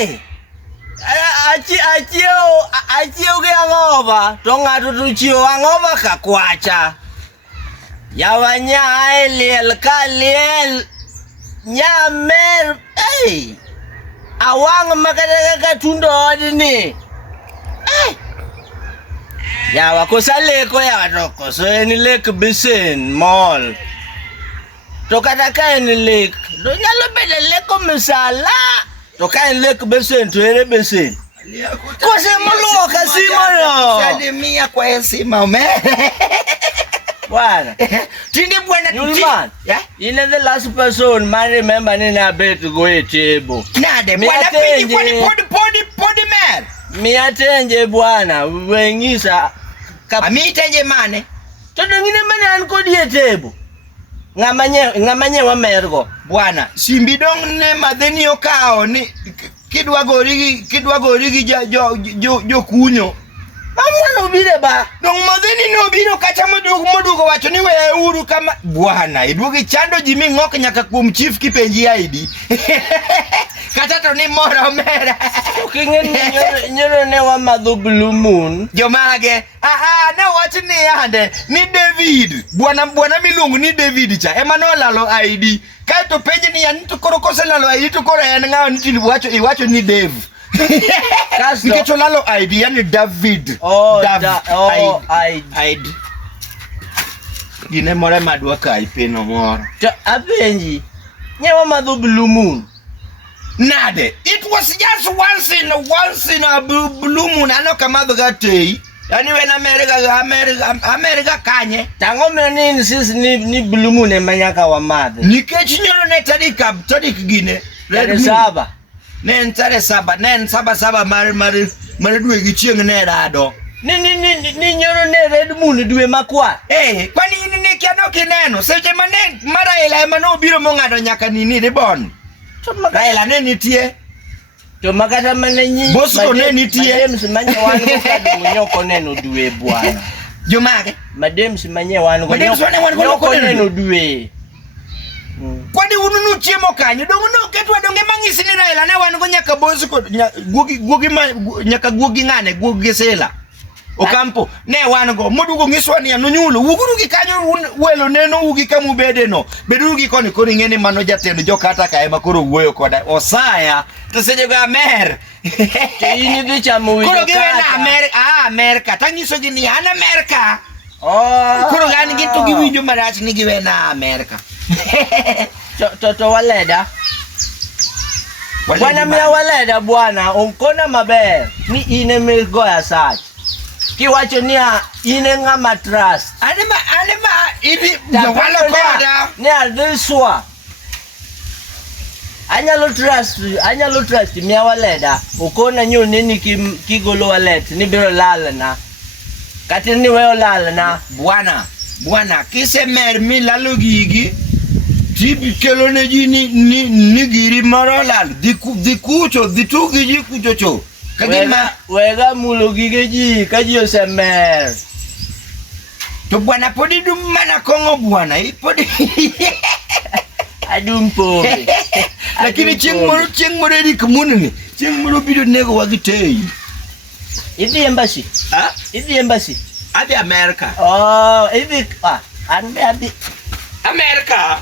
Hey, achiew gi ang'ova, to ng'ato to chiew ang'ova ka kwacha. Yawa nyae liel ka liel, nyamer, hey, awang' makata kaka tundo odni. Hey, yawa kosa leko yawa to koso en lek besen mol. To kata ka en lek, to nyalo bedo leko misala. To ka en lek besen to ere besen. Kose muluoka simo no. Salimia kwa esima ume. Bwana. Tinde bwana Yulman. Yeah? You know the last person man remember nina bet to go a table. Nade Mi bwana atenje. podi man. Mi atenje bwana, wengisa. Amitenje mane. Toto ngine mane an kodi a table. Ngamanye wa mergo. Bwana, simbi dong ne madheni okao ni kidwa gori gi jo kunyo. Amwana ubire ba. Dong madheni no biro kacha modugo wacho ni we uru kama bwana, iduogi chando jimi ng'ok nyaka kuom chief kipenji ID. Kata to ni mora mera. Kingen nyoro ne wa madho blue moon. Jomage. Ne wacho ni ande ni David. Bwana miluongo ni David cha. Ema no lalo ID. Kae to penje ni yan to koro kose lalo ID to koro en ng'awo ni iwacho ni Dave. Nikecho lalo ID yani David. Oh, ID. Gine more madwa kai pino moro. To apenji. Nyewa madho blue moon. Nade. It was just once in a blue moon. Ano kamadho gatei. Yani when America kanye. Tango meni insist ni blue moon emanyaka wa madhe. Nikech nyoro ne tarik gine. Red saba. Nen saba mar dwe gi chieng' ne rado. Ni nyoro ne red moon dwe makwa. Kwani in ne kiano kineno. Seche mane Raila ema no biro mong'ado nyaka nini ribon. Raila ne nitie. To makata mane nyi. Bosco ne nitie. James manye wan go kadu nyoko neno dwe bwana. Jomage. James manye wan go nyoko neno dwe. Kwani ununu chiemo kanyo dongo no ketwa donge mangisi ni Raila ne wan go nyaka Bosco nyaka guogi ng'ane guogi Sela. Okampo ne wan go modugo ngiswa ni anunyulo uguru gi kanyo welo neno ugi kamu bede no beduru gi koni kori ngene mano jatendo jokata ka ema koro wuoyo koda Osaya to seje go Amer to ini dhi chamo wi koro giwe na Amerika tangiso gi ni an Amerika koro gan gi to giwinjo marach ni giwe na Amerika to waleda bwana mia waleda bwana unkona maber ni ine milgoya sach kiwacho ni ine ng'ama trust anema ibi walo koda ni adhiswa anyalo trust mia waleda ukona nyo nini kigolo walet ni biro lalna kati ni weyo lalna bwana kise mer mi lalo gigi tibi kelo ne ji ni giri maro lal dikucho ditugi ji kuchocho wega mulo gige ji kaji osemer to bwana podi dum mana kongo bwana podi adum pombe lakini chieng moro ri kumunni chieng moro bido nego wagitei idhi embassy Abi America idhi abi America